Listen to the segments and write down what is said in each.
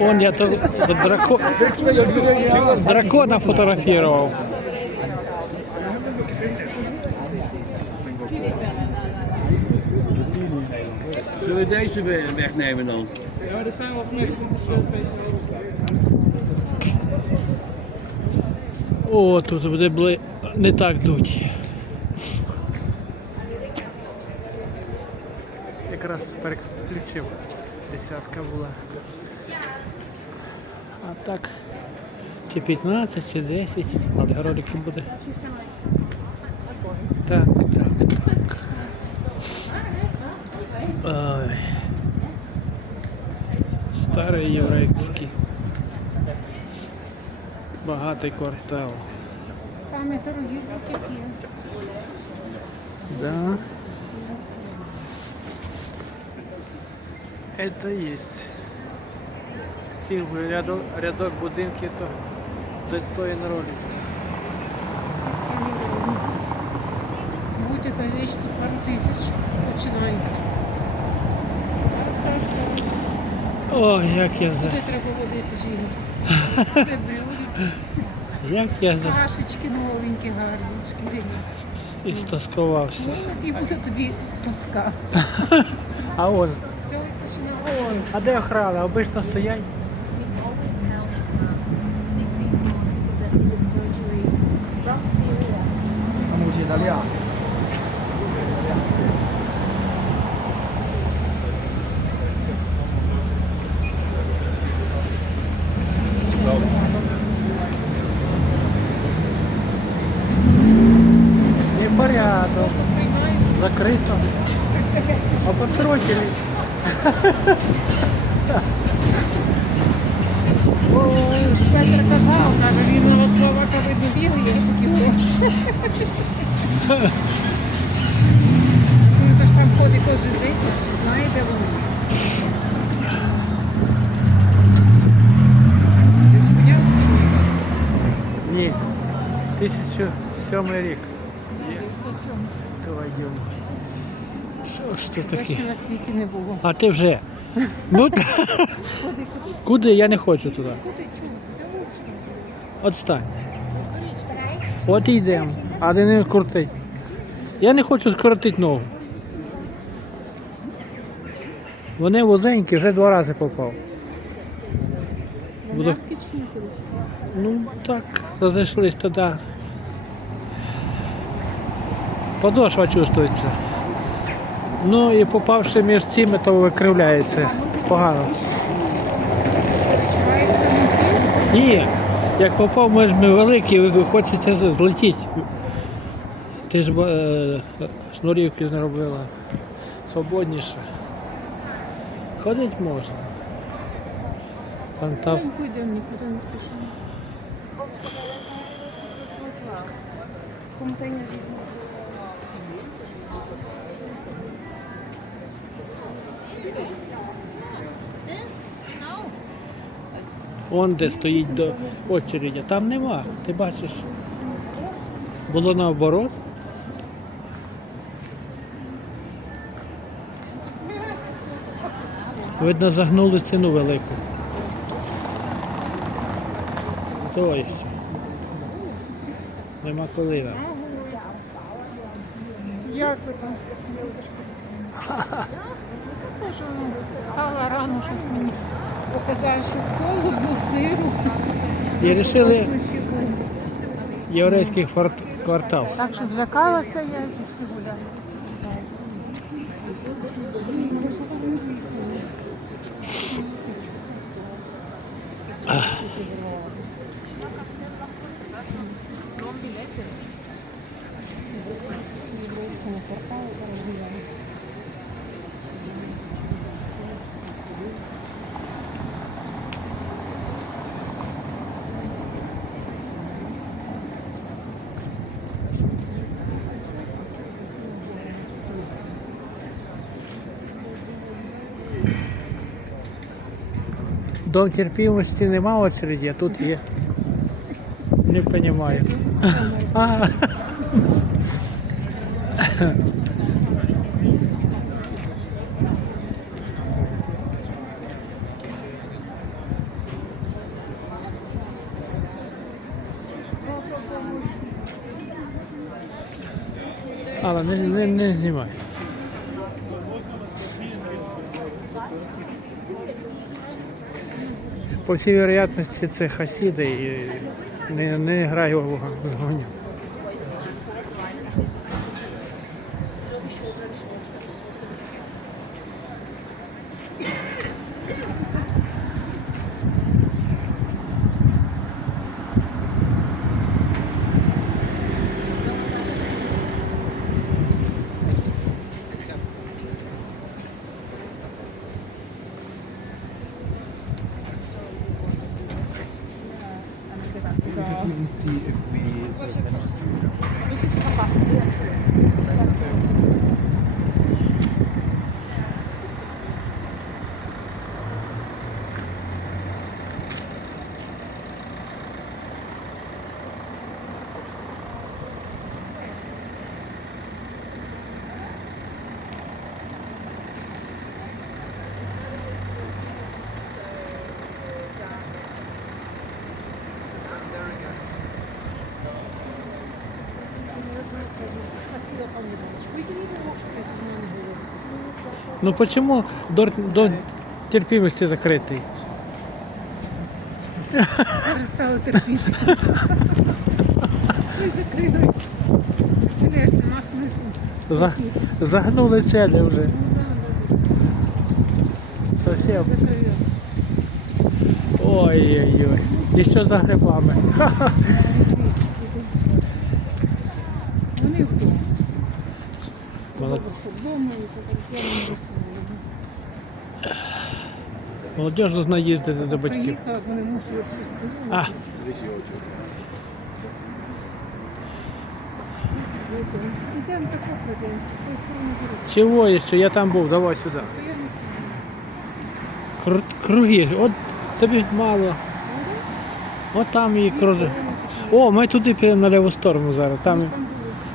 Он я то драко... дракона фотографував. Zullen we deze wegnemen dan? Ja, dat zijn wel geweest. О, тут буде бли... не так дуть. Якраз переключив. Десятка була. А так, чи 15, чи 10, надгородики буде. Так, так, так. Ой. Старий єврейський. Багатий квартал. Самі дорогі бутики. Да. Это есть. Цілий рядок, рядок будинків то достоїн ролик. Это річ пару тисяч починається. Ой, як я за Куди треба водити жінку? Як я за Кашечки новенькі, гарні, шкіряні. істаскувався. Ну, і буде тобі тоска. А он, А де охрана? Обично стоять. Um. Не порядок. Приймають. Закрито. Обосрочили. Ой, Петр казав, каже, він на Москва видно бігає, я такі о. Ну, це ж там ходить кожен день, знає, де вони. Ти ж поняв, що вони? Ні. 1007 рік. Все, все. Що таке? На світі не було. А ти вже. Ну, куди? Я не хочу туди. Отстань. От і йдемо. А ти не крутий. Я не хочу скоротити ногу. Вони вузенькі, вже два рази попав. Буду-? Ну так, розійшлись тоді. Подошва чувствується. Ну і попавши між цими, то викривляється. Погано. Ні, як попав між ми великі, ви- хочеться злетіти. Ти ж е, шнурівки не робила. Свободніше. Ходити можна. Там, там, Ми он де стоїть до очереді. Там нема, ти бачиш. Було наоборот. Видно, загнули ціну велику. То є. Нема коли. нам. Як ви там? Боже, ну, Стала рано щось мені. Показали, що холодно, сиру. І вирішили єврейський квар- квартал. Так що злякалася я і пішли гуляти. Дом терпимости нема очереди, а тут є. Не розумію. Але не, не, не знімай. По всій вероятності це хасіди і не, не граю в вогонь. Ну почему до, до терпимости закритий? Перестали терпіти. Ми закрили. Теж нема смислу. За, загнули цели вже. Совсем. Ой-ой-ой. І що за грибами? Ха-ха. Вони вдома. Молод- Вдома і так я не працюю. Молодіж знає їздити до батьків. Приїхала, вони мусили щось А, Ідемо тако пройдемося, з тої сторони дороги. чого є ще? Я там був, давай сюди. То я не. Кру- Круги, от тобі мало. От там і круги. О, ми туди підемо на ліву сторону зараз. Там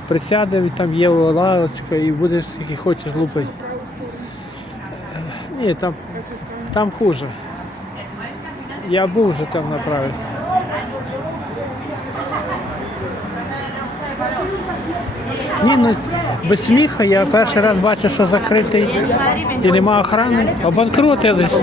присядемо, і там є лавочка і будеш скільки хочеш лупити. Ні, там, там хуже. Я був вже там направив. Ні, ну без сміха я перший раз бачу, що закритий і нема охорони. Обанкрутились.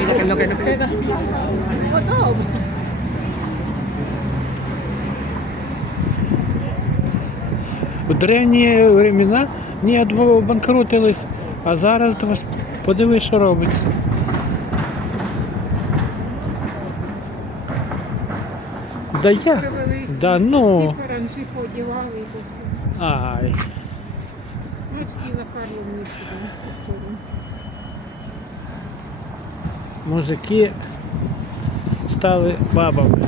В древні времена ні, обанкрутились, а зараз подивись, що робиться. Да я. Да ну. всі паранжі. Ай. І на ту сторону. Мужики стали бабами.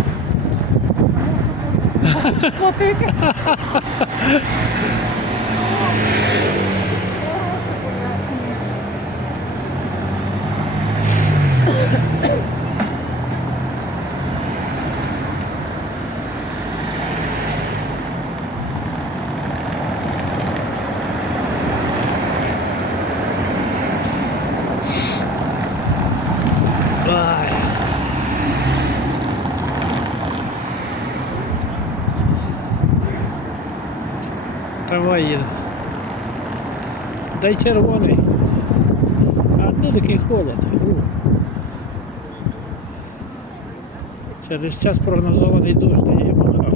Платити. Ай. Трава їде. Дай червоний. А одні такі ходять. Через час прогнозований дощ, я її махав.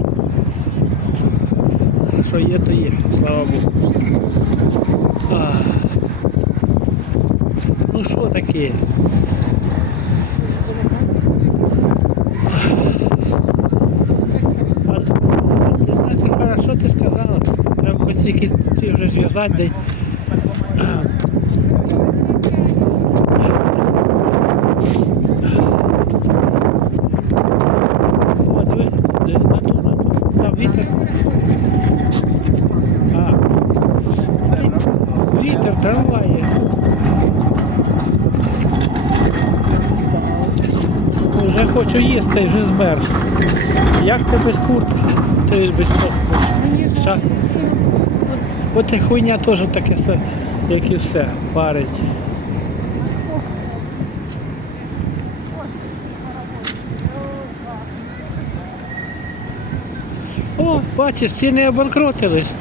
Що є, то є, слава Богу. А. Ну що таке? А, Ти знаєш, ти хорошо ти сказала. Треба би ці кільці вже зв'язати. де- О, диви, де- на ту, на ту. Там вітер. А. Вітер триває. Вже хочу їсти, вже змерз. Як ти без куртки? Ти без того. От і хуйня теж таке все, як і все, парить. О, бачиш, ціни обанкротились.